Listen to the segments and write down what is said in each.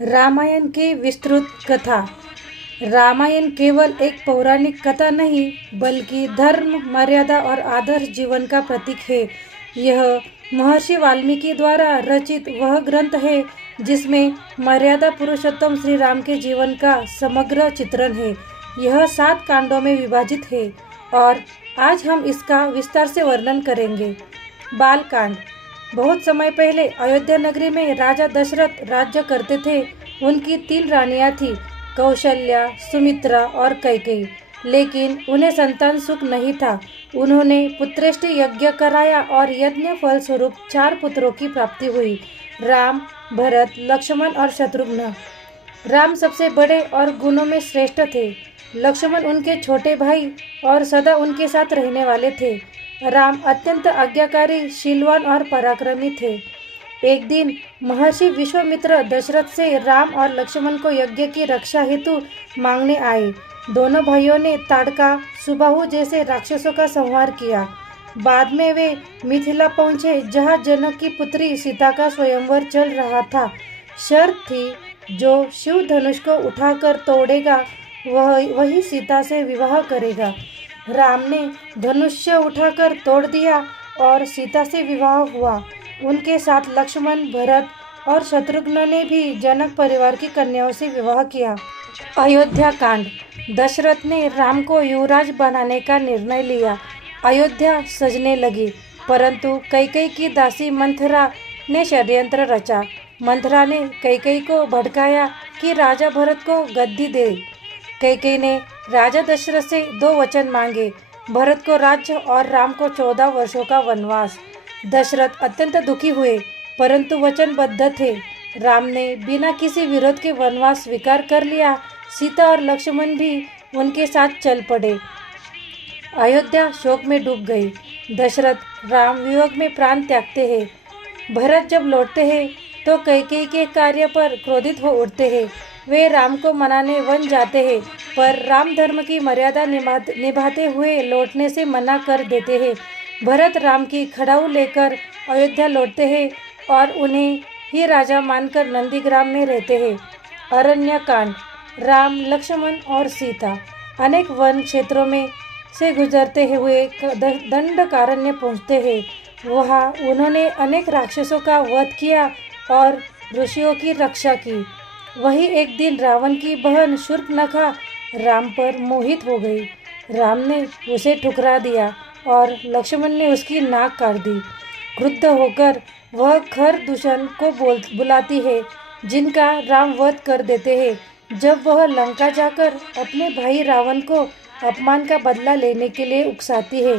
रामायण की विस्तृत कथा। रामायण केवल एक पौराणिक कथा नहीं बल्कि धर्म, मर्यादा और आदर्श जीवन का प्रतीक है। यह महर्षि वाल्मीकि द्वारा रचित वह ग्रंथ है जिसमें मर्यादा पुरुषोत्तम श्री राम के जीवन का समग्र चित्रण है। यह 7 कांडों में विभाजित है और आज हम इसका विस्तार से वर्णन करेंगे। बाल कांड। बहुत समय पहले अयोध्या नगरी में राजा दशरथ राज्य करते थे। उनकी 3 रानियां थीं, कौशल्या, सुमित्रा और कैकेयी। लेकिन उन्हें संतान सुख नहीं था। उन्होंने पुत्रेष्टि यज्ञ कराया और यज्ञ फल स्वरूप 4 पुत्रों की प्राप्ति हुई, राम, भरत, लक्ष्मण और शत्रुघ्न। राम सबसे बड़े और गुणों में श्रेष्ठ थे। लक्ष्मण उनके छोटे भाई और सदा उनके साथ रहने वाले थे। राम अत्यंत आज्ञाकारी, शीलवान और पराक्रमी थे। एक दिन महर्षि विश्वामित्र दशरथ से राम और लक्ष्मण को यज्ञ की रक्षा हेतु मांगने आए। दोनों भाइयों ने ताड़का, सुबाहु जैसे राक्षसों का संहार किया। बाद में वे मिथिला पहुँचे जहाँ जनक की पुत्री सीता का स्वयंवर चल रहा था। शर्त थी जो शिव धनुष को उठाकर तोड़ेगा वही सीता से विवाह करेगा। राम ने धनुष्य उठाकर तोड़ दिया और सीता से विवाह हुआ। उनके साथ लक्ष्मण, भरत और शत्रुघ्न ने भी जनक परिवार की कन्याओं से विवाह किया। अयोध्या कांड। दशरथ ने राम को युवराज बनाने का निर्णय लिया। अयोध्या सजने लगी, परंतु कैकेयी की दासी मंथरा ने षड्यंत्र रचा। मंथरा ने कैकेयी को भड़काया कि राजा भरत को गद्दी दे। कैकेयी ने राजा दशरथ से 2 वचन मांगे, भरत को राज्य और राम को 14 वर्षों का वनवास। दशरथ अत्यंत दुखी हुए, परंतु वचनबद्ध थे। राम ने बिना किसी विरोध के वनवास स्वीकार कर लिया। सीता और लक्ष्मण भी उनके साथ चल पड़े। अयोध्या शोक में डूब गई। दशरथ राम वियोग में प्राण त्यागते हैं। भरत जब लौटते हैं तो कैकेयी के कार्य पर क्रोधित हो उठते हैं। वे राम को मनाने वन जाते हैं, पर राम धर्म की मर्यादा निभाते हुए लौटने से मना कर देते हैं। भरत राम की खड़ाऊ लेकर अयोध्या लौटते हैं और उन्हें ही राजा मानकर नंदीग्राम में रहते हैं। अरण्य कांड। राम, लक्ष्मण और सीता अनेक वन क्षेत्रों में से गुजरते हुए दंडकारण्य पहुँचते हैं। वहाँ उन्होंने अनेक राक्षसों का वध किया और ऋषियों की रक्षा की। वही एक दिन रावण की बहन शूर्पणखा राम पर मोहित हो गई। राम ने उसे ठुकरा दिया और लक्ष्मण ने उसकी नाक काट दी। क्रुद्ध होकर वह खरदूषण को बुलाती है, जिनका राम वध कर देते हैं। जब वह लंका जाकर अपने भाई रावण को अपमान का बदला लेने के लिए उकसाती है,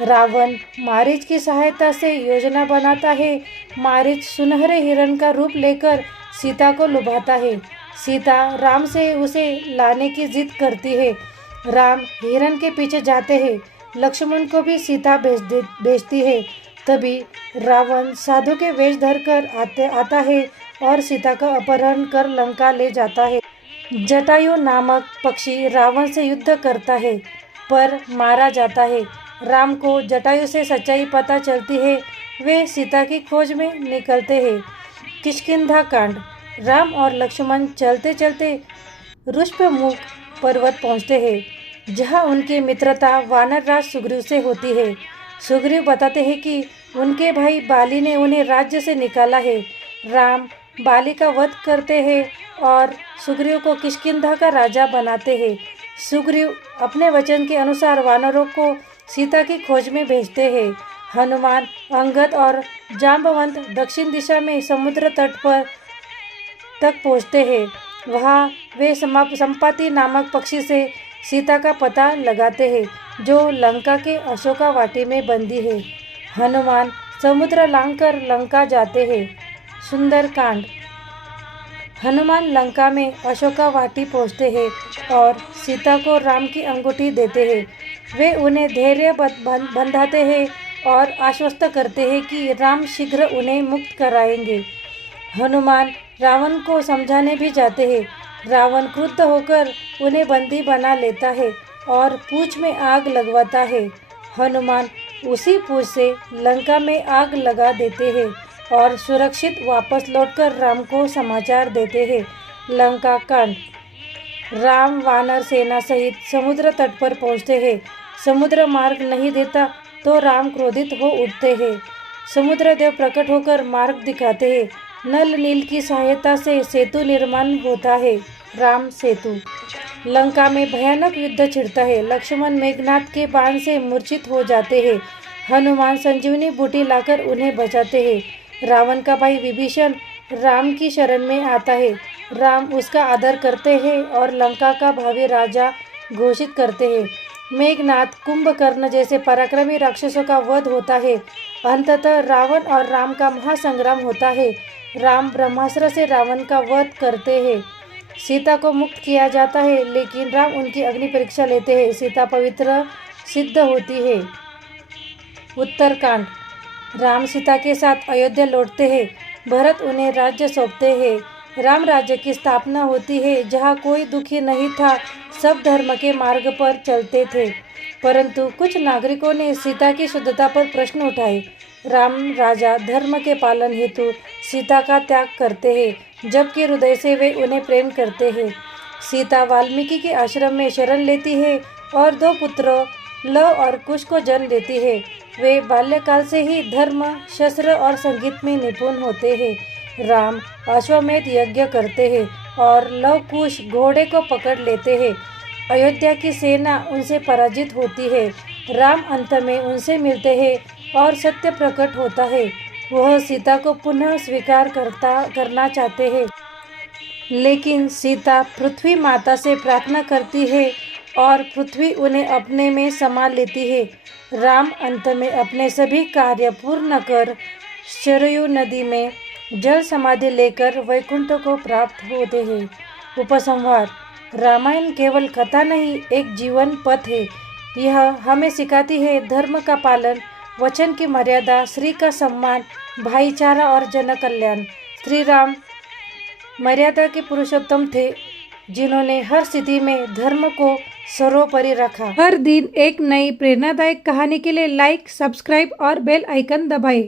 रावण मारीच की सहायता से योजना बनाता है। मारीच सुनहरे हिरण का रूप लेकर सीता को लुभाता है। सीता राम से उसे लाने की जिद करती है। राम हिरण के पीछे जाते हैं। लक्ष्मण को भी सीता भेजती है। तभी रावण साधु के वेश धरकर आता है और सीता का अपहरण कर लंका ले जाता है। जटायु नामक पक्षी रावण से युद्ध करता है पर मारा जाता है। राम को जटायु से सच्चाई पता चलती है। वे सीता की खोज में निकलते हैं। किष्किंधा कांड। राम और लक्ष्मण चलते चलते ऋष्यमुख पर्वत पहुँचते हैं, जहाँ उनकी मित्रता वानर राज सुग्रीव से होती है। सुग्रीव बताते हैं कि उनके भाई बाली ने उन्हें राज्य से निकाला है। राम बाली का वध करते हैं और सुग्रीव को किष्किंधा का राजा बनाते हैं। सुग्रीव अपने वचन के अनुसार वानरों को सीता की खोज में भेजते हैं। हनुमान, अंगद और जांबवंत दक्षिण दिशा में समुद्र तट पर तक पहुँचते हैं। वहाँ वे संपाति नामक पक्षी से सीता का पता लगाते हैं, जो लंका के अशोका वाटी में बंदी है। हनुमान समुद्र लांघकर लंका जाते हैं। सुंदर कांड। हनुमान लंका में अशोका वाटी पहुँचते हैं और सीता को राम की अंगूठी देते हैं। वे उन्हें धैर्य बंधाते हैं और आश्वस्त करते हैं कि राम शीघ्र उन्हें मुक्त कराएंगे। हनुमान रावण को समझाने भी जाते हैं। रावण क्रुद्ध होकर उन्हें बंदी बना लेता है और पूंछ में आग लगवाता है। हनुमान उसी पूंछ से लंका में आग लगा देते हैं। और सुरक्षित वापस लौटकर राम को समाचार देते हैं। लंका कांड। राम वानर सेना सहित समुद्र तट पर पहुंचते हैं। समुद्र मार्ग नहीं देता तो राम क्रोधित हो उठते हैं। समुद्र देव प्रकट होकर मार्ग दिखाते हैं। नल नील की सहायता से सेतु निर्माण होता है। राम सेतु। लंका में भयानक युद्ध छिड़ता है। लक्ष्मण मेघनाद के बाण से मूर्छित हो जाते हैं। हनुमान संजीवनी बूटी लाकर उन्हें बचाते हैं। रावण का भाई विभीषण राम की शरण में आता है। राम उसका आदर करते हैं और लंका का भावी राजा घोषित करते हैं। मेघनाद कुंभकर्ण जैसे पराक्रमी राक्षसों का वध होता है। अंततः रावण और राम का महासंग्राम होता है। राम ब्रह्मास्त्र से रावण का वध करते हैं। सीता को मुक्त किया जाता है, लेकिन राम उनकी अग्नि परीक्षा लेते हैं। सीता पवित्र सिद्ध होती है। उत्तरकांड। राम सीता के साथ अयोध्या लौटते हैं। भरत उन्हें राज्य सौंपते हैं। राम राज्य की स्थापना होती है। जहाँ कोई दुखी नहीं था, सब धर्म के मार्ग पर चलते थे। परंतु कुछ नागरिकों ने सीता की शुद्धता पर प्रश्न उठाए। राम राजा धर्म के पालन हेतु सीता का त्याग करते हैं, जबकि हृदय से वे उन्हें प्रेम करते हैं। सीता वाल्मीकि के आश्रम में शरण लेती है और 2 पुत्रों लव और कुश को जन्म देती है। वे बाल्यकाल से ही धर्म, शस्त्र और संगीत में निपुण होते हैं। राम अश्वमेध यज्ञ करते हैं और लव कुश घोड़े को पकड़ लेते हैं। अयोध्या की सेना उनसे पराजित होती है। राम अंत में उनसे मिलते हैं और सत्य प्रकट होता है। वह सीता को पुनः स्वीकार करना चाहते हैं, लेकिन सीता पृथ्वी माता से प्रार्थना करती है और पृथ्वी उन्हें अपने में समा लेती है। राम अंत में अपने सभी कार्य पूर्ण कर सरयू नदी में जल समाधि लेकर वैकुंठ को प्राप्त होते हैं। उपसंहार। रामायण केवल कथा नहीं, एक जीवन पथ है। यह हमें सिखाती है धर्म का पालन, वचन की मर्यादा, श्री का सम्मान, भाईचारा और जन कल्याण। श्री राम मर्यादा के पुरुषोत्तम थे, जिन्होंने हर स्थिति में धर्म को सर्वोपरि रखा। हर दिन एक नई प्रेरणादायक कहानी के लिए लाइक, सब्सक्राइब और बेल आइकन दबाएं।